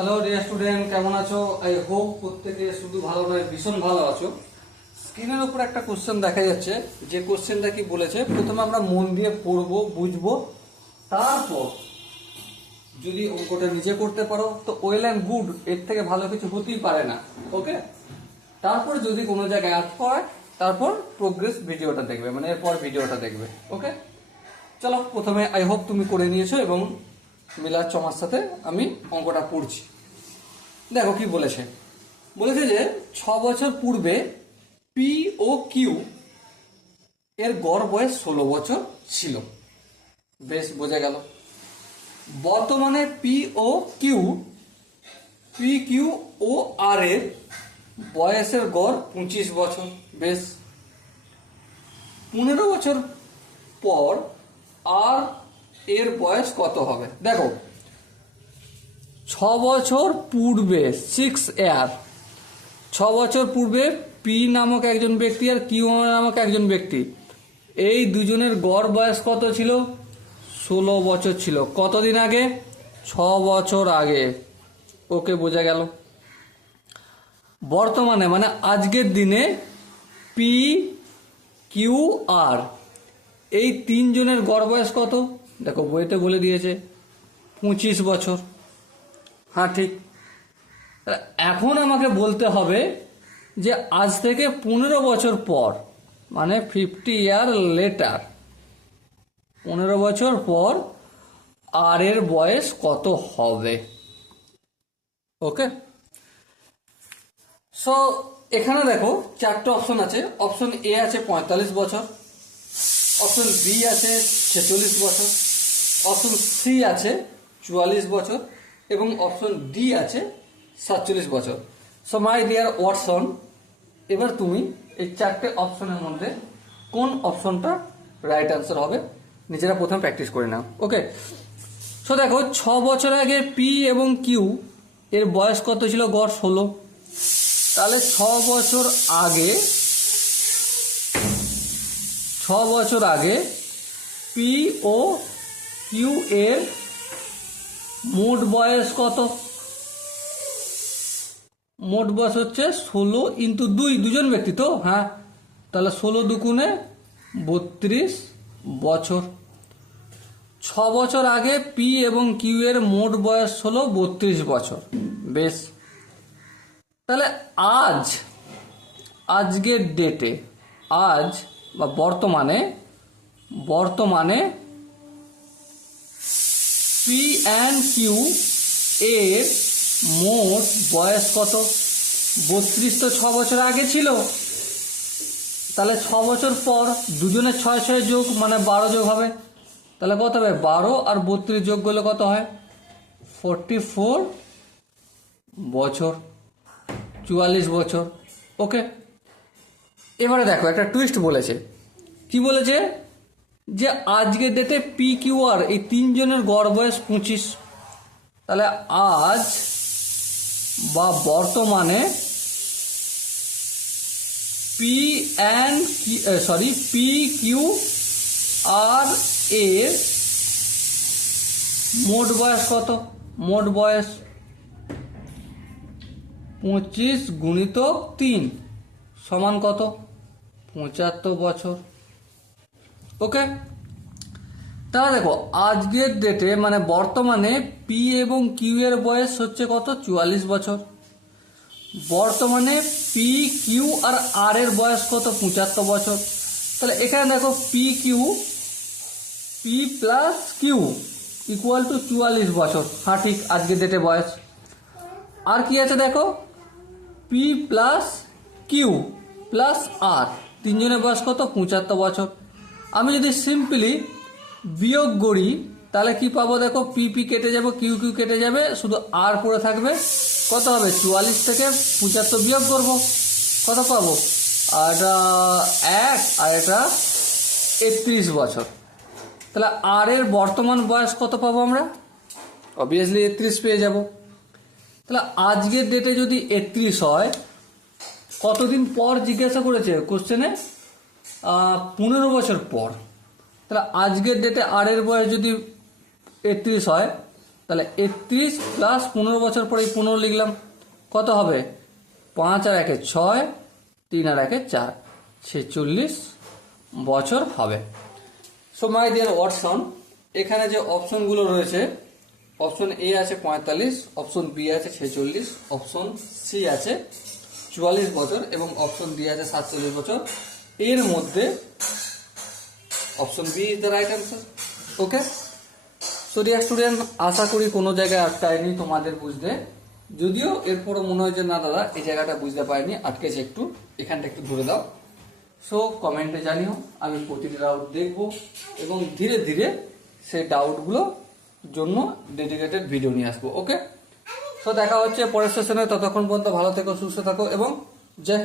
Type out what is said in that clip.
Hello dear student কেমন আছো? I hope প্রত্যেকে শুধু ভালো নয়, ভীষণ ভালো আছো। স্ক্রিনের উপর একটা কোশ্চেন দেখা যাচ্ছে। যে কোশ্চেনটা কি বলেছে? প্রথমে আমরা মন দিয়ে পড়ব, বুঝব, তারপর যদি অঙ্কটা নিজে করতে পারো, তো ওয়েল অ্যান্ড গুড এর থেকে ভালো কিছু হতেই পারে না ওকে তারপর যদি কোনো জায়গায় আট হয় তারপর প্রোগ্রেস ভিডিওটা দেখবে মানে এরপর ভিডিওটা দেখবে ওকে চলো, প্রথমে আই হোপ তুমি করে নিয়েছো এবং মিলাচ্ছ আমার সাথে আমি অঙ্কটা পড়ছি। দেখো কি বলেছে। বলেছে যে ছ বছর পূর্বে পি ও কিউ এর গড় বয়স ষোলো বছর ছিল। বেশ, বোঝা গেল। বর্তমানে পি ও কিউ পি কিউ ও আর এর বয়সের গড় পঁচিশ বছর। বেশ। পনেরো বছর পর আর এর বয়স কত হবে? দেখো, ছ বছর পূর্বে সিক্স ইয়ার ছ বছর পূর্বে পি নামক একজন ব্যক্তি আর কিউ নামক একজন ব্যক্তি, এই দুজনের গড় বয়স কত ছিল? ষোলো বছর ছিল। কতদিন আগে? ছ বছর আগে। ওকে বোঝা গেল। বর্তমানে মানে আজকের দিনে পি কিউ আর এই তিনজনের গড় বয়স কত? দেখো, বইতে বলে দিয়েছে, পঁচিশ বছর। হ্যাঁ ঠিক। এখন আমাকে বলতে হবে যে আজ থেকে পনেরো বছর পর মানে ফিফটি ইয়ার লেটার পনেরো বছর পর আর এর বয়স কত হবে? ওকে সো এখানে দেখো, চারটে অপশন আছে। অপশন এ আছে পঁয়তাল্লিশ বছর অপশন বি আছে ছেচল্লিশ বছর। অপশন সি আছে, চুয়াল্লিশ বছর, এবং অপশন ডি আছে, সাতচল্লিশ বছর। সো মাই ডিয়ার ওয়াটসন এবার তুমি এই চারটে অপশনের মধ্যে কোন অপশনটা রাইট অ্যান্সার হবে? নিজেরা প্রথমে প্র্যাকটিস করে নাও। ওকে সো দেখো, ছ বছর আগে পি এবং কিউ এর বয়স কত ছিল? গড় ষোলো। তাহলে ছ বছর আগে, ছ বছর আগে পি ও কিউ এর মোট বয়স কত? মোট বয়স হচ্ছে ষোলো ইন্টু দুই, দুজন ব্যক্তি তো? হ্যাঁ। তাহলে ষোলো দুগুণে বত্রিশ বছর। ছ বছর আগে পি এবং কিউ এর মোট বয়স হলো বত্রিশ বছর। বেশ। তাহলে আজ, আজকের ডেটে, আজ বা বর্তমানে বর্তমানে পি অ্যান্ড কিউ এর মোট বয়স কত? বত্রিশ তো ছ বছর আগে ছিল। তাহলে ছ বছর পর দুজনের ছয় ছয় যোগ মানে বারো যোগ হবে। তাহলে কত হবে? বারো আর বত্রিশ যোগ করলে কত হয়? ফোরটি ফোর বছর। চুয়াল্লিশ বছর। ওকে এবারে দেখো, একটা টুইস্ট বলেছে। কি বলেছে? যে আজকের ডেটে পি কিউ আর এই তিনজনের গড় বয়স পঁচিশ। তাহলে আজ বা বর্তমানে P and sorry P Q R এর মোট বয়স কত? মোট বয়স পঁচিশ গুণিত তিন, সমান কত? পঁচাত্তর বছর। ওকে তাহলে দেখো, আজকের ডেটে মানে বর্তমানে পি এবং কিউ এর বয়স হচ্ছে কত? চুয়াল্লিশ বছর। বর্তমানে পি কিউ আর আর এর বয়স কত? পঁচাত্তর বছর। তাহলে এখানে দেখো P Q P plus Q equal to চুয়াল্লিশ বছর। হ্যাঁ ঠিক আজকের ডেটে বয়স। আর কি আছে দেখো? P plus Q plus R তিনজনের বয়স কত? পঁচাত্তর বছর। আমি যদি সিম্পলি বিয়োগ করি, তাহলে কি পাবো দেখো? পি পি কেটে যাবে কিউ কিউ কেটে যাবে, শুধু আর পড়ে থাকবে। কত হবে? চুয়াল্লিশ থেকে পঁচাত্তর বিয়োগ করব। কত পাবো? আর এটা এক, আর এটা একত্রিশ বছর। তাহলে আর এর বর্তমান বয়স কত পাবো আমরা? অবভিয়াসলি একত্রিশ পেয়ে যাব। তাহলে আজকের ডেটে যদি একত্রিশ হয়, কতদিন পর জিজ্ঞাসা করেছে? কোশ্চেনে পনেরো বছর পর। তাহলে আজকের ডেটে আর এর বয়স যদি একত্রিশ হয়, তাহলে একত্রিশ প্লাস পনেরো বছর পরে এই পনেরো লিখলাম, কত হবে? পাঁচ আর একে ছয়, তিন আর একে চার, ছেচল্লিশ বছর হবে। সো মাই ডিয়ার ওয়াটসন এখানে যে অপশনগুলো রয়েছে অপশন এ আছে পঁয়তাল্লিশ অপশন বি আছে ছেচল্লিশ অপশন সি আছে চুয়াল্লিশ বছর এবং অপশন ডি আছে সাতচল্লিশ বছর। এর মধ্যে option B is the right answer okay so dear student আশা করি কোনো জায়গায় আটকায়নি, তোমাদের বুঝতে। যদিও এরপরও মনে হয় যে না দাদা, এই জায়গাটা বুঝতে পারিনি, আটকেছে একটু, এখানটা একটু ধরে দাও। সো কমেন্টে জানিও, আমি প্রতিটি ডাউট দেখব এবং ধীরে ধীরে সেই ডাউটগুলো জন্য ডেডিকেটেড ভিডিও নিয়ে আসব ওকে সো দেখা হচ্ছে পরের সেশনে ততক্ষণ পর্যন্ত ভালো থেকো, সুস্থ থাকো এবং জয়।